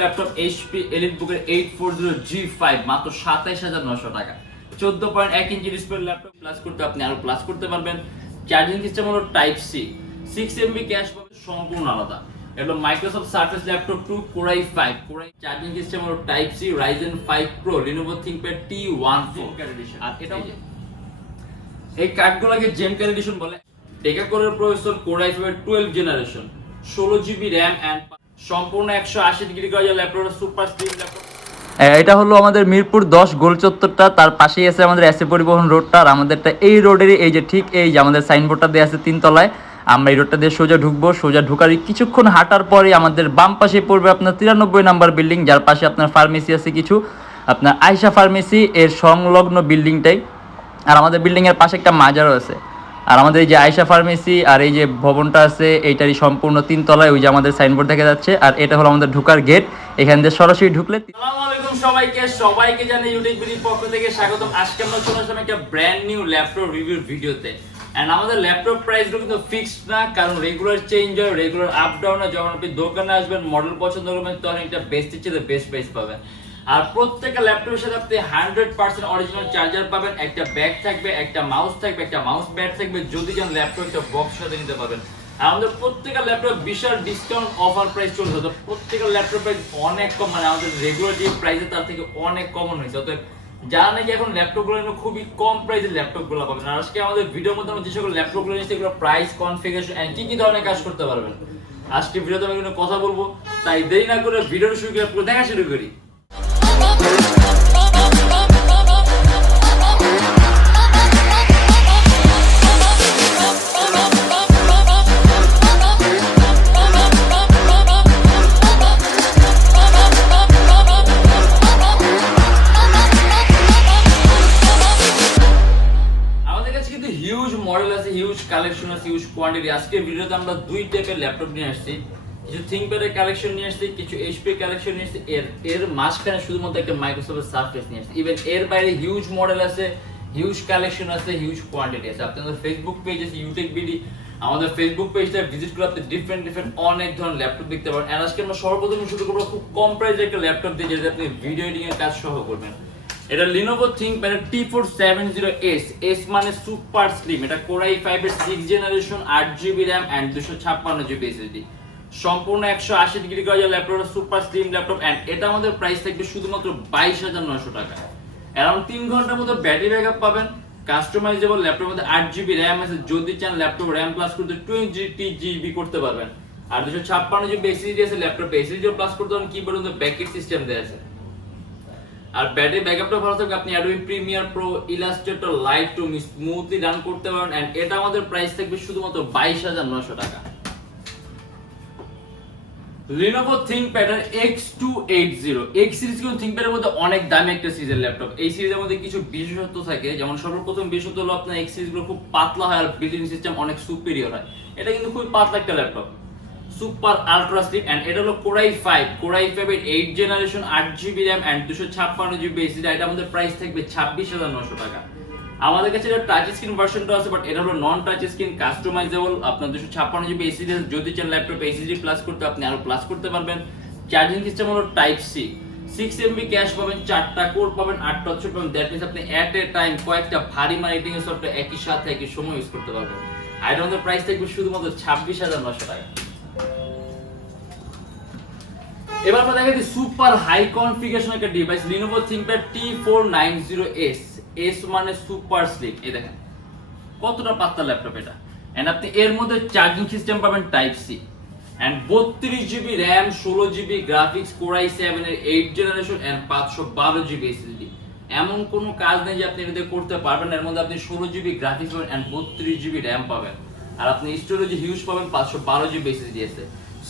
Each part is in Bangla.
ল্যাপটপ এইচপি এলিট বুকের eight four zero G five মাত্র সাতাইশ হাজার নশো টাকা। চোদ্দ পয়েন্ট এক ইঞ্চি ডিসপ্লে ল্যাপটপ প্লাস করতে আপনি আরও প্লাস করতে পারবেন। চার্জিং সিস্টেম হলো type C six MB cache পাবেন সম্পূর্ণ আলাদা। এটা Microsoft surface laptop two core i five core i charging system হলো type C Ryzen five pro Lenovo ThinkPad T one four আর এটা এই কার্ডগুলোকে জেম কার এডিশন বলে। টেকা কোরের processor core i twelve generation ষোলো জিবি র্যাম অ্যান্ড সম্পূর্ণ একশো আশি ডিগ্রি গজ ল্যাপটপ সুপার স্লিম ল্যাপটপ। এটা হলো আমাদের মিরপুর দশ গোল চত্বরটা, তার পাশেই আছে আমাদের এসে পরিবহন রোডটা আর আমাদেরটা এই রোডেরই, এই যে ঠিক এই যে আমাদের সাইনবোর্ডটা দেওয়া আছে তিনতলায়, আমরা এই রোডটা দিয়ে সোজা ঢুকবো, সোজা ঢুকার কিছুক্ষণ হাঁটার পরে আমাদের বাম পাশে পড়বে আপনার তিরানব্বই নাম্বার বিল্ডিং যার পাশে আপনার ফার্মেসি আছে কিছু। আপনার আয়সা ফার্মেসি এর সংলগ্ন বিল্ডিংটাই আর আমাদের বিল্ডিংয়ের পাশে একটা মাজারও আছে। আর আমাদের এই যে আয়সা ফার্মেসি আর এই যে ভবনটা আছে, এইটারই সম্পূর্ণ তিনতলায় ওই যে আমাদের সাইনবোর্ড দেখা যাচ্ছে। আর এটা হলো আমাদের ঢুকার গেট এখান দিয়ে সরাসরি ঢুকলে সবাইকে। সবাইকে জানাই ইউটিউব ভিডিওর পক্ষ থেকে স্বাগতম। আজকে আমরা চলে আসলাম একটা ব্র্যান্ড নিউ ল্যাপটপ রিভিউর ভিডিওতে। এন্ড আমাদের ল্যাপটপ প্রাইসগুলো কিন্তু ফিক্সড না, কারণ রেগুলার চেঞ্জ হয় রেগুলার আপ ডাউন হয়। যখন আপনি দোকানে আসবেন মডেল পছন্দ করবেন, তখন একটা বেস্ট চেয়ে বেস্ট প্রাইস পাবেন। আর প্রত্যেকটা ল্যাপটপের সাথে আপনি হান্ড্রেড পার্সেন্ট অরিজিনাল চার্জার পাবেন, একটা ব্যাগ থাকবে, একটা মাউস থাকবে, একটা মাউস ব্যাট থাকবে, যদি যান ল্যাপটপ একটা বক্স সাথে নিতে পারবেন। আমাদের প্রত্যেকটা ল্যাপটপ বিশাল ডিসকাউন্ট অফার প্রাইস চলছে, তো প্রত্যেকটা ল্যাপটপ প্রাইস অনেক কম মানে আমাদের রেগুলার যে প্রাইসে তার থেকে অনেক কমন হয়েছে। অতএব যারা নাকি এখন ল্যাপটপগুলো খুবই কম প্রাইসের ল্যাপটপগুলো পাবেন, আর আজকে আমাদের ভিডিওর মধ্যে আমরা যে সকল ল্যাপটপগুলো নিচ্ছি এগুলো প্রাইস কনফিগারেশন এন্ড কি কি ধরনের কাজ করতে পারবেন। আজকে ভিডিওতে আমি কথা বলব, তাই দেরি না করে ভিডিওটা শুরু করে, দেখা শুরু করি। হিউজ কালেকশন আছে হিউজ কোয়ান্টিটি আজকে ভিডিওতে আমরা দুই টাইপের ল্যাপটপ নিয়ে আসছি। কিছু থিংকপ্যাডের কালেকশন নিয়ে আসছি, কিছু এইচপি কালেকশন নিয়ে আসছি। এর এর মাঝখানে শুধুমাত্র একটা মাইক্রোসফটের সার্ফেস নিয়ে আসছি। ইভেন এর বাইরে হিউজ মডেল আছে হিউজ কালেকশন আছে হিউজ কোয়ান্টিটি আছে। আপনাদের ফেসবুক পেজ আছে ইউটিউব বিডি আমাদের ফেসবুক পেজটা ভিজিট করে আপনি ডিফারেন্ট ডিফারেন্ট অনেক ধরনের ল্যাপটপ দেখতে পারেন আজকে আমরা সর্বপ্রথম শুরু করব খুব কম প্রাইসে একটা ল্যাপটপ দিয়ে যেটা আপনি ভিডিও এডিটিং এর কাজ সহ করবেন। এটা সেভেন জিরো এস এস মানে সুপার স্লিম এটা কোরাই ফাইভ এর সিক্স জেনারেশন আট জিবি র্যাম অ্যান্ড দুশো ছাপ্পান্ন জিবি এসএসডি সম্পূর্ণ একশো আশি ডিগ্রি গজের laptop super slim laptop and এটা আমাদের প্রাইস থাকবে শুধুমাত্র বাইশ হাজার নশো টাকা। অ্যারাউন্ড তিন ঘণ্টার মতো ব্যাটারি ব্যাকআপ পাবেন কাস্টমাইজেবল ল্যাপটপের মধ্যে আট জিবি র্যাম আছে, যদি চান ল্যাপটপ র্যাম প্লাস করতে টোয়েন্টি জিবি করতে পারবেন। আর দুশো ছাপ্পান্ন জিবি এসএসডি আছে ল্যাপটপে এসএসডি প্লাস করতে পারেন কিবোর্ড ব্যাকেট সিস্টেম দেওয়া আছে। আর ব্যাটারি ব্যাকআপটা ভালো থাকবে আপনি Adobe Premiere Pro Illustrator light too smoothly run করতে পারেন। এন্ড এটা আমাদের প্রাইস থাকবে শুধুমাত্র বাইশ হাজার নশো টাকা। Lenovo ThinkPad এর X280 X সিরিজ কিন্তু ThinkPad এর মধ্যে অনেক দামি একটা সিরিজের ল্যাপটপ এই সিরিজের মধ্যে কিছু বিশেষত্ব থাকে। যেমন সর্বপ্রথম বিশেষত্ব হলো আপনার X সিরিজগুলো খুব পাতলা হয় আর বিল্ডিং সিস্টেম অনেক সুপিরিয়র হয়। এটা কিন্তু খুবই পাতলা একটা laptop super ultra slim and এটা হলো core i five. Core i five এর এইট জেনারেশন আট জিবি র্যাম অ্যান্ড দুশো ছাপ্পান্ন জিবি এসিডি এটা আমাদের প্রাইস থাকবে ছাব্বিশ হাজার নশো টাকা। আমাদের কাছে এটা টাচ স্ক্রিন ভার্সনটা আছে বাট এটা হলো নন টাচ স্ক্রিন কাস্টমাইজেবল আপনার দুশো ছাপ্পান্ন জিবি এসিডি যদি চান ল্যাপটপ এসিডি প্লাস করতে, আপনি আরও প্লাস করতে পারবেন। চার্জিং সিস্টেম হলো type C six MB cache পাবেন, চারটা কোড পাবেন, আটটা হচ্ছে পাবেন। দ্যাট মিনস আপনি অ্যাট এ টাইম কয়েকটা ভারী মার্কেটিং সফটওয়্যার একই সাথে একই সময় ইউজ করতে পারবেন। আর আমাদের প্রাইস থাকবে শুধুমাত্র ছাব্বিশ হাজার নশো টাকা। এবার আমরা দেখাচ্ছি সুপার হাই কনফিগারেশন একটা device Lenovo ThinkPad T490S S মানে সুপার স্লিম। এই দেখেন, কতটা পাতলা ল্যাপটপ এটা। এন্ড আপনি এর মধ্যে চার্জিং সিস্টেম পাবেন টাইপ সি এন্ড বত্রিশ জিবি র্যাম ষোলো GB graphics core i seven এর এইট জেনারেশন এন্ড পাঁচশো বারো জিবি এসএসডি এমন কোনো কাজ নেই যে আপনি এটা দিয়ে করতে পারবেন এর মধ্যে আপনি ষোলো জিবি গ্রাফিক্স পাবেন এন্ড বত্রিশ জিবি র্যাম পাবেন। আর আপনি স্টোরেজ হিউজ পাবেন পাঁচশো বারো জিবি এসএসডি আছে।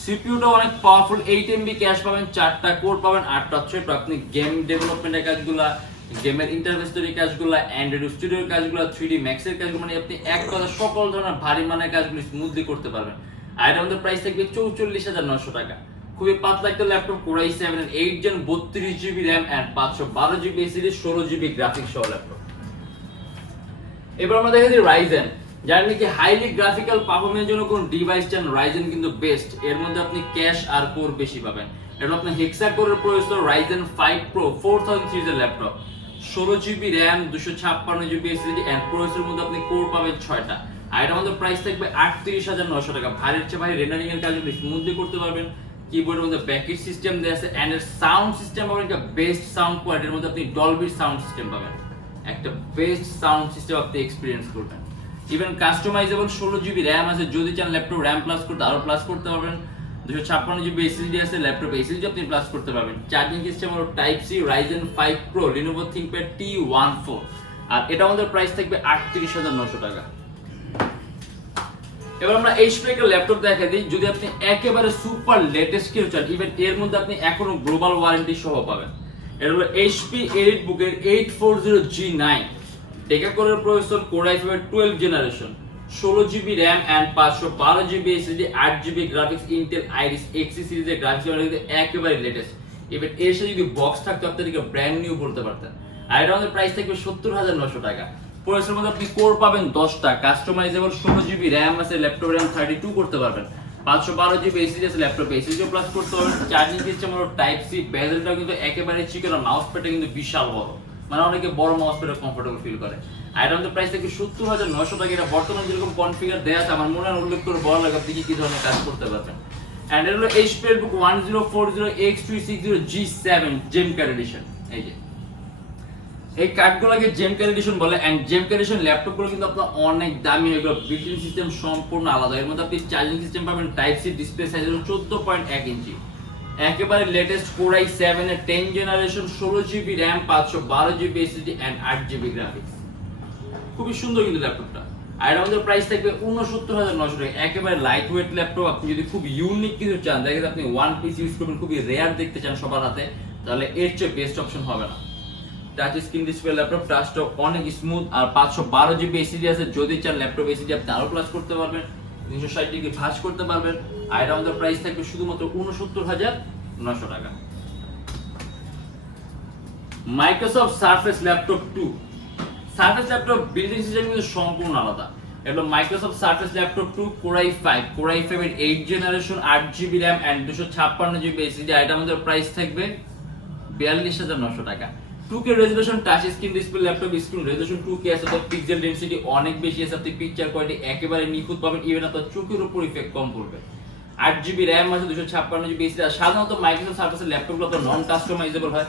সিপিইউটা অনেক পাওয়ারফুল এইট এমবি ক্যাশ পাবেন, চারটা কোর পাবেন, আটটা ছোট আপনি গেম ডেভেলপমেন্টের কাজগুলা গেমের ইন্টারফেস তৈরির কাজগুলো অ্যান্ড্রয়েড স্টুডিওর কাজগুলো থ্রি ডি ম্যাক্সের কাজগুলো মানে আপনি এক কথা সকল ধরনের ভারী মানের কাজগুলো স্মুথলি করতে পারবেন। আর এটা আমাদের প্রাইস থাকবে চৌচল্লিশ হাজার নশো টাকা। খুবই পাতলা একটা laptop core i seven eight gen বত্রিশ জিবি র্যাম অ্যান্ড পাঁচশো বারো জিবি এসিডি ষোলো জিবি গ্রাফিক্স সহ ল্যাপটপ এবার আমরা দেখেছি রাইজেন যার নাকি হাইলি গ্রাফিক্যাল পারফরমেন্সের জন্য কোন ডিভাইস চান রাইজেন কিন্তু বেস্ট এর মধ্যে আপনি ক্যাশ আর কোর বেশি পাবেন। এটা আপনার হেক্সা কোরের Ryzen five pro four thousand সিরিজের ল্যাপটপ ষোলো জিবি র্যাম দুশো ছাপ্পান্ন জিবি এসএসডি অ্যান্ড মধ্যে আপনি কোর পাবেন ছয়টা। আর প্রাইস থাকবে আটত্রিশ হাজার নশো টাকা। ভাইয়ের চেয়ে ভাই রেন্ডারিং এর কাজ স্মুথলি করতে পারবেন। কিবোর্ডের মধ্যে প্যাকেজ সিস্টেম দেওয়া আছে অ্যান্ড এর সাউন্ড সিস্টেম পাবেন একটা বেস্ট সাউন্ড কোয়ালিটির মধ্যে আপনি ডলবি সাউন্ড সিস্টেম পাবেন। একটা বেস্ট সাউন্ড সিস্টেম আপনি এক্সপিরিয়েন্স করবেন। ইভেন কাস্টমাইজেবল ষোলো জিবি র্যাম আছে, যদি চান ল্যাপটপ র্যাম প্লাস করতে আরও প্লাস করতে পারবেন। দুশো ছাপ্পান্ন জিবি এসএসডি আছে ল্যাপটপ এসএসডি আপনি প্লাস করতে পারবেন। চার্জিং সিস্টেম হলো type C Ryzen five pro Lenovo ThinkPad T one four আর এটা আমাদের প্রাইস থাকবে আটত্রিশ হাজার নশো টাকা। এবার আমরা এইচপি একটা ল্যাপটপ দেখা দিই। যদি আপনি একেবারে সুপার লেটেস্ট কেউ চান ইভেন এর মধ্যে আপনি এখনও গ্লোবাল ওয়ারেন্টি সহ পাবেন। এটা হলো এইচপি এইট বুকের eight four zero G nine টেকা কোরের processor core i twelve generation ষোলো জিবি র্যাম অ্যান্ড পাঁচশো বারো জিবি এসএসডি আট GB graphics Intel Iris Xe সিরিজের গ্রাফিক্স একেবারে লেটেস্ট এবার এর সাথে যদি বক্স থাকতো আপনাদেরকে ব্র্যান্ড নিউ বলতে পারতেন। আর এটা আমাদের প্রাইস থাকবে সত্তর হাজার নশো টাকা। মধ্যে আপনি কোর পাবেন দশটা কাস্টমাইজেবল ষোলো জিবি র্যাম আছে ল্যাপটপ র্যাম থার্টি টু করতে পারবেন। পাঁচশো বারো জিবি এসিডি আছে ল্যাপটপ এসিডিও প্লাস করতে পারবেন। চার্জিং সিস্টেম হলো টাইপ সি বেজেলটা কিন্তু একেবারে চিকেন আর মাউস প্যাডটা কিন্তু বিশাল বড়। মানে অনেকে বড় মাউস প্যাডে কমফোর্টেবল ফিল করে। আমাদের প্রাইস থেকে সত্তর হাজার নশো টাকা এটা বর্তমানে যেরকম কনফিগার দেওয়া আছে, আমার মনে হয় উল্লেখ করে বলা লাগে আপনি কি ধরনের কাজ করতে পারবেন। অ্যান্ড এটা হলো HP book one zero four zero X three six zero G seven gem car edition এই যে। এই কার্ডগুলোকে জেম কার এডিশন বলে এন্ড জেম কার এডিশন ল্যাপটপগুলো কিন্তু আপনার অনেক দামি, এগুলো বিল্ডিং সিস্টেম সম্পূর্ণ আলাদা। এর মধ্যে আপনি চার্জিং সিস্টেম পাবেন টাইপ সি ডিসপ্লে সাইজ হলো চোদ্দ পয়েন্ট এক ইঞ্চি একেবারে লেটেস্ট কোর আই সেভেন এর টেন জেনারেশন ষোলো জিবি র্যাম পাঁচশো বারো জিবি এসএসডি অ্যান্ড আট জিবি গ্রাফিক্স খুবই সুন্দর কিন্তু ল্যাপটপটা আর এটা আমাদের প্রাইস থাকবে উনসত্তর হাজার নশো টাকা। একেবারে লাইট ওয়েট ল্যাপটপ আপনি যদি খুব ইউনিক কিছু চান দেখেন আপনি ওয়ান পিস ইউজ করবেন, খুবই রেয়ার দেখতে চান সবার হাতে, তাহলে এর চেয়ে বেস্ট অপশন হবে না। টাচ স্ক্রিন ডিসপ্লে ল্যাপটপ টাচটা অনেক স্মুথ আর পাঁচশো বারো জিবি এসিডি আছে। যদি চান ল্যাপটপ এসিডি আপনি আরও প্লাস করতে পারবেন, তিনশো ষাট ডিগ্রি ভাঁজ করতে পারবেন। এটা আমাদের প্রাইস থাকবে শুধুমাত্র উনসত্তর হাজার নশো টাকা। Microsoft Surface laptop two Surface laptop building system কিন্তু সম্পূর্ণ আলাদা। Microsoft Surface laptop two core i five core i eight generation আট জিবি র্যাম অ্যান্ড দুশো ছাপ্পান্ন জিবি এসিডি এটা আমাদের প্রাইস থাকবে বিয়াল্লিশ হাজার নশো টাকা। Two K resolution touch screen display laptop screen resolution two K আছে, তো পিক্সেল ডেন্সিটি অনেক বেশি আছে, আপনি পিকচার কোয়ালিটি একেবারে নিখুঁত পাবেন। ইভেন আপনার চোখের উপর ইফেক্ট কম পড়বে। আট জিবি র্যাম আছে দুশো ছাপ্পান্ন জিবি আর সাধারণত মাইক্রোসফট সার্ফেসের ল্যাপটপগুলো তো নন কাস্টমাইজেবল হয়।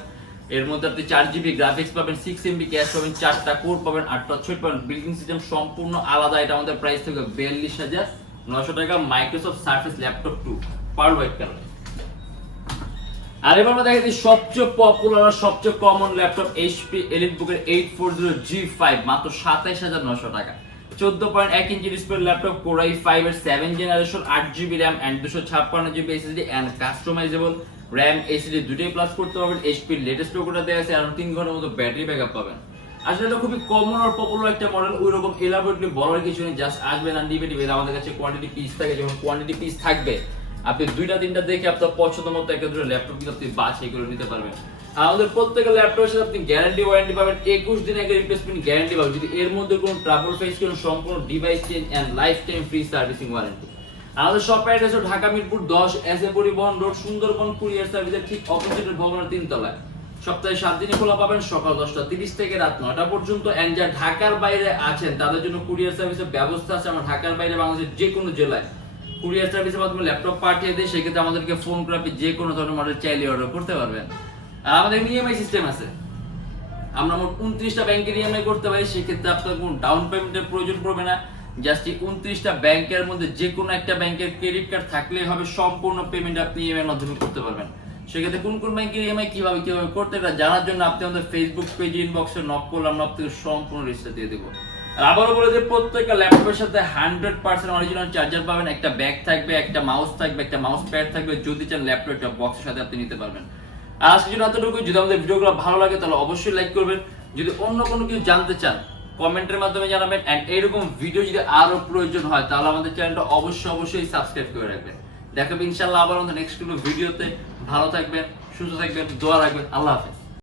এর মধ্যে আপনি চার জিবি গ্রাফিক্স পাবেন সিক্স এমবি ক্যাশ পাবেন, চারটা কোর পাবেন, আটটা ছয় পাবেন বিল্ডিং সিস্টেম সম্পূর্ণ আলাদা। এটা আমাদের প্রাইস থেকে বিয়াল্লিশ হাজার নশো টাকা Microsoft Surface laptop two pure white colour আর এবার আমরা দেখাচ্ছি সবচেয়ে পপুলার আর সবচেয়ে কমন ল্যাপটপ এইচপি এলিট বুকের eight four zero G five মাত্র সাতাইশ হাজার নশো টাকা। চোদ্দ পয়েন্ট এক inch display laptop core i five এর সেভেন জেনারেশন আট জিবি র্যাম অ্যান্ড দুশো ছাপ্পান্ন GB SSD and customisable RAM SSD দুটোই প্লাস করতে পারবেন। এইচপির লেটেস্ট লোকোটা দেওয়া আছে, আর তিন ঘণ্টার মতো ব্যাটারি ব্যাকআপ পাবেন। আসলে এটা খুবই কমন আর পপুলার একটা মডেল ওই রকম এলাবোরেটলি বলার কিছু নেই জাস্ট আসবেন আর নিবে নিবে আমাদের কাছে কোয়ান্টিটি পিস থাকে যখন কোয়ান্টিটি পিস থাকবে। আপনি দুইটা, তিনটা দেখে আপনার পছন্দ মতো একটা দুটো ল্যাপটপ কিন্তু আপনি বাছাই করে নিতে পারবেন। আমাদের প্রত্যেকটা ল্যাপটপের সাথে আপনি গ্যারান্টি ওয়ারেন্টি পাবেন, একুশ দিন আগে রিপ্লেসমেন্ট গ্যারান্টি পাবেন। যদি এর মধ্যে কোনো ট্রাবল ফেস করেন, সম্পূর্ণ device change and lifetime free servicing warranty আমাদের শপ অ্যাড্রেস হলো ঢাকা মিরপুর দশ এস এ পরিবহন রোড সুন্দরবন কুরিয়ার সার্ভিসের ঠিক অপোজিটের ভবনের তিনতলায়। সপ্তাহে সাত দিনে খোলা পাবেন, সকাল দশটা তিরিশ থেকে রাত নয়টা পর্যন্ত। এন্ড যা ঢাকার বাইরে আছেন, তাদের জন্য কুরিয়ার সার্ভিসের ব্যবস্থা আছে আমার ঢাকার বাইরে বাংলাদেশের যে কোনো জেলায়। কুরিয়ার সার্ভিসের মাধ্যমে ল্যাপটপ পাঠিয়ে দেয় সেক্ষেত্রে আমাদেরকে ফোন করে আপনি যে কোনো ধরনের মডেল চাইলে অর্ডার করতে পারবেন। আমাদের ইএমআই সিস্টেম আছে। আমরা মোট উনত্রিশটা ব্যাংকের ইএমআই করতে পারি, সেক্ষেত্রে আপনার কোনো ডাউন পেমেন্টের প্রয়োজন পড়বে না। জাস্ট উনত্রিশটা ব্যাংকের মধ্যে যে কোনো একটা ব্যাংকের ক্রেডিট কার্ড থাকলে হবে, সম্পূর্ণ পেমেন্ট আপনি ইএমআই মাধ্যমে করতে পারবেন। সেক্ষেত্রে কোন কোন ব্যাংকের ইএমআই করতে এটা জানার জন্য আপনি আমাদের ফেসবুক পেজ ইনবক্সে নক করলে আমরা আপনাকে সম্পূর্ণ রেজিস্টার দিয়ে দেবো। আর আবারও বলে যে প্রত্যেকটা ল্যাপটপের সাথে হান্ড্রেড পার্সেন্ট অরিজিনাল চার্জার পাবেন। একটা ব্যাগ থাকবে, একটা মাউস থাকবে, একটা মাউস প্যাড থাকবে। যদি চান ল্যাপটপ একটা বক্সের সাথে আপনি নিতে পারবেন। আর আজকের জন্য এতটুকু যদি আমাদের ভিডিওগুলো ভালো লাগে, তাহলে অবশ্যই লাইক করবেন। যদি অন্য কোনো কিছু জানতে চান, কমেন্টের মাধ্যমে জানাবেন। অ্যান্ড এইরকম ভিডিও যদি আরও প্রয়োজন হয়, তাহলে আমাদের চ্যানেলটা অবশ্যই অবশ্যই সাবস্ক্রাইব করে রাখবেন। দেখাবে ইনশাল্লাহ আবার আমাদের নেক্সট কোনো ভিডিওতে ভালো থাকবেন, সুস্থ থাকবেন, দোয়া রাখবেন। আল্লাহ হাফেজ।